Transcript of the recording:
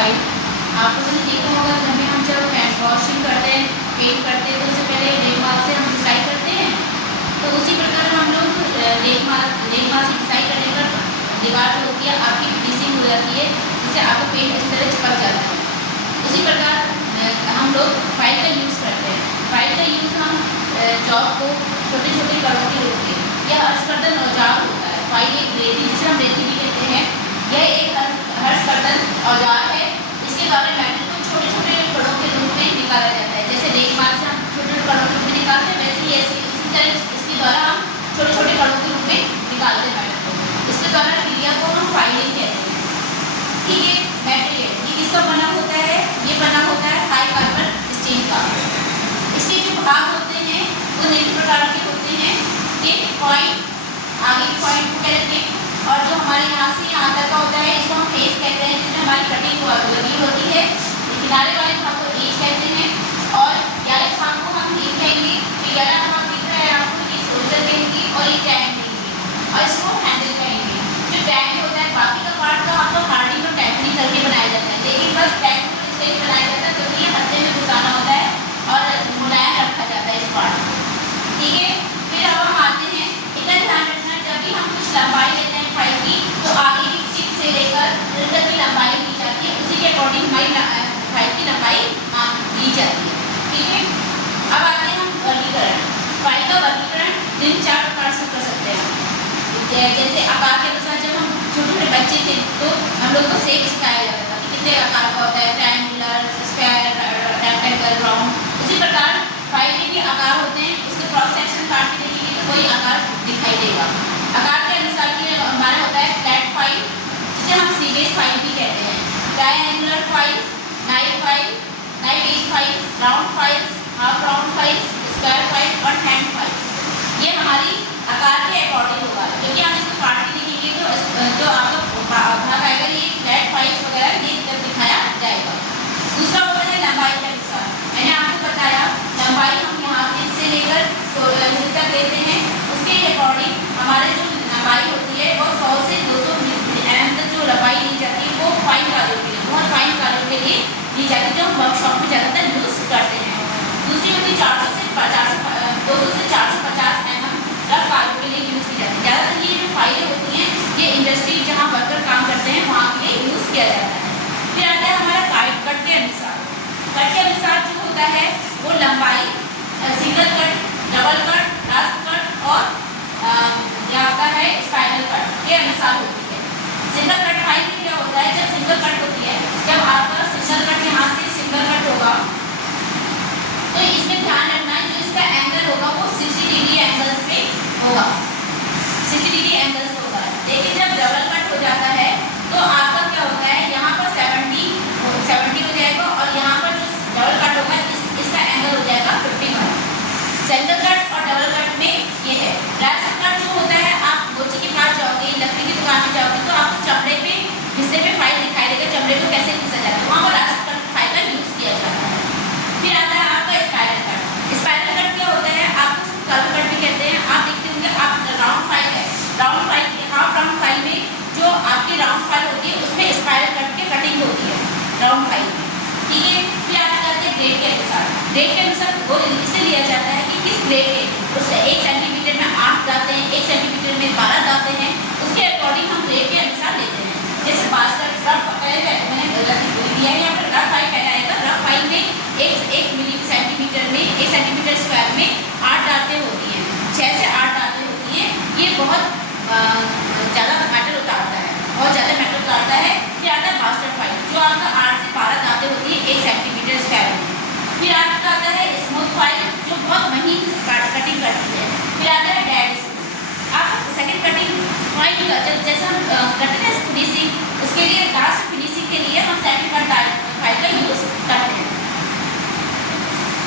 File. आप लोगों ने देखा होगा घर में हम जब हैंड वॉशिंग करते हैं, पेंट करते हैं तो उससे पहले रेगमाल से हम घिसाई करते हैं। तो उसी प्रकार हम लोग रेगमाल से घिसाई करने पर दीवार जो होती है आपकी फिनिशिंग हो जाती है, जिससे आपका पेंट अच्छी तरह चिपक जाता है। उसी प्रकार हम लोग फाइल का यूज़ करते हैं। फाइल का यूज़ हम चौक को छोटे छोटे कड़ों के रूप में या हर्षवर्धन औजार होता है। फाइल एक रेती, जिसे हम रेती भी कहते हैं, यह एक हर्षवर्धन औजार है। इसके द्वारा मेटल को छोटे छोटे कणों के रूप में निकाला जाता है। जैसे रेगमाल से हम छोटे छोटे कणों के रूप में निकालते हैं, वैसे ही इसी तरह इसके द्वारा हम छोटे छोटे कणों के रूप में निकालते हैं मेटल को। इसके द्वारा क्रिया को हम फाइलिंग कहते हैं। ठीक है, मटेरियल ये किसका बना होता है? ये बना होता है हाई कार्बन स्टील का। इसके जो भाग होते हैं वो निम्न प्रकार के होते हैं। एक पॉइंट, आगे के पॉइंट को कहते हैं, और जो हमारे यहाँ से यहाँ तक का होता है इसको हम फेस कहते हैं, जिसमें हमारी कटिंग लगी होती है। किनारे वाले भाग को एज कहते हैं, और ग्यारह भाग को हम लीफ कहेंगे। तो 11 भाग दिख रहा है आपको, ये सोल्डर कहेंगे और ये टैंक कहेंगे, और इसको हैंडल कहेंगे। जो टैंक होता है बाकी का पार्ट तो हम लोग हार्डिंग और टैंकनिंग करके बनाया जाता है, लेकिन बस टैंक को इसलिए बनाया जाता है क्योंकि ये हत्थे में घुसाना होता है और मुलायम रखा जाता है इस पार्ट को। ठीक है, फिर अब हम आते हैं, इतना ध्यान रखना जब भी हम कुछ लंबाई लेते हैं फाइल की, तो आगे की टिप से लेकर अंदर की लंबाई दी जाती है, उसी के अकॉर्डिंग हमारी फाइल की लंबाई दी जाती है। ठीक है, अब आते हैं हम वर्गीकरण। फाइल का वर्गीकरण दिन 4 प्रकार से कर सकते हैं। जैसे आकार के अनुसार जब हम छोटे छोटे बच्चे थे तो हम लोग को शेप सिखाया जाता था कि कितने आकार का होता है, ट्रायंगुलर, स्क्वायर, रेक्टेंगल, राउंड। उसी प्रकार फाइल के भी आकार होते हैं, उसके क्रॉस सेक्शन काट के देखेंगे तो कोई आकार दिखाई देगा। आकार के अनुसार की हमारा होता है फ्लैट फाइल, जिसे हम सीबेस फाइल भी कहते हैं, triangular files, knife file, knife edge files, round files, half round files, square file और हैंड फाइल्स। ये हमारी आकार के अकॉर्डिंग होगा, क्योंकि हम इसको काट के देखेंगे तो जो आपका भाग आएगा ये फ्लैट फाइल्स वगैरह ये दिखाया जाएगा। दूसरा होता है लंबाई के अनुसार। मैंने आपको बताया लंबाई हम यहाँ से लेकर 16 तक लेते हैं, उसके अकॉर्डिंग हमारे जो लंबाई होती है वो 100 से 200 mm तक जो लंबाई ली जाती है वो फाइन कार्यों के लिए, बहुत फाइन कार्यों के लिए ली जाती है, जो हम वर्कशॉप में ज़्यादातर यूज़ करते हैं। दूसरी होती है 200 से 450 mm रफ कार्यों के लिए यूज़ की जाती है। ज़्यादातर ये जो फाइलें होती हैं ये इंडस्ट्री जहाँ वर्कर काम करते हैं वहाँ के लिए यूज़ किया जाता है। फिर आता है हमारा कट के अनुसार। कट के अनुसार जो होता है वो लंबाई single cut, double cut, रास्प cut और क्या आता है स्पाइरल कट के अनुसार होती है। सिंगल कट फाइल में क्या होता है, जब सिंगल कट होती है, जब आपका सिंगल कट यहाँ से सिंगल कट होगा तो इसमें ध्यान रखना है जो इसका एंगल होगा वो 60 डिग्री एंगल्स पे होगा, 60 डिग्री एंगल्स होगा। लेकिन जब डबल कट हो जाता है तो आपका क्या होता है, यहाँ पर 70 हो जाएगा और यहाँ पर जो डबल कट होगा इसका एंगल हो जाएगा 51। सिंगल कट और डबल कट में ये है। रास्प कट जो होता है, आप मोची के पास जाओगे, लकड़ी की दुकान में जाओगे तो आपको चमड़े पे हिस्से पे फाइल दिखाई देगा, चमड़े को कैसे घिसा जाता है, वहाँ पर रास्प कट फाइल का यूज़ किया जाता है। फिर आता है आपका स्पाइरल कट। स्पाइरल कट क्या होता है, आप कर्व कट भी कहते हैं। आप देखते होंगे आप राउंड फाइल है, round file half round file में जो आपकी राउंड फाइल होती है उसमें स्पाइरल कट की कटिंग होती है राउंड फाइल में। ठीक है, फिर आप करते हैं ग्रेड के अनुसार। ग्रेड के अनुसार वो इससे लिया जाता है कि किस ग्रेड के, उससे 1 सेंटीमीटर में 8 दाते हैं, 1 सेंटीमीटर में 12 दाते हैं, उसके अकॉर्डिंग हम ग्रेड के अनुसार लेते हैं। जैसे बास्केट रफ मैंने गलती बोल दिया है, यहाँ पर रफ फाइल कहलाएगा। रफ फाइल में 1 मिली सेंटीमीटर में 1 सेंटीमीटर स्क्वायर में 8 दातें होती हैं, 6 से 8 दातें होती हैं। ये बहुत ज़्यादा मैटर उतारता है, बहुत ज़्यादा मैटर उतारता है। फिर आता है बास्केट फाइल जो आपका 8 से 12 दातें होती है 1 सेंटीमीटर स्क्वायर में। फिर आपका आता है स्मूथ फाइल जो बहुत महीन कटिंग करती है। फिर आता है डेड स्मूथ। आप सेकंड कटिंग फाइल का जैसा हम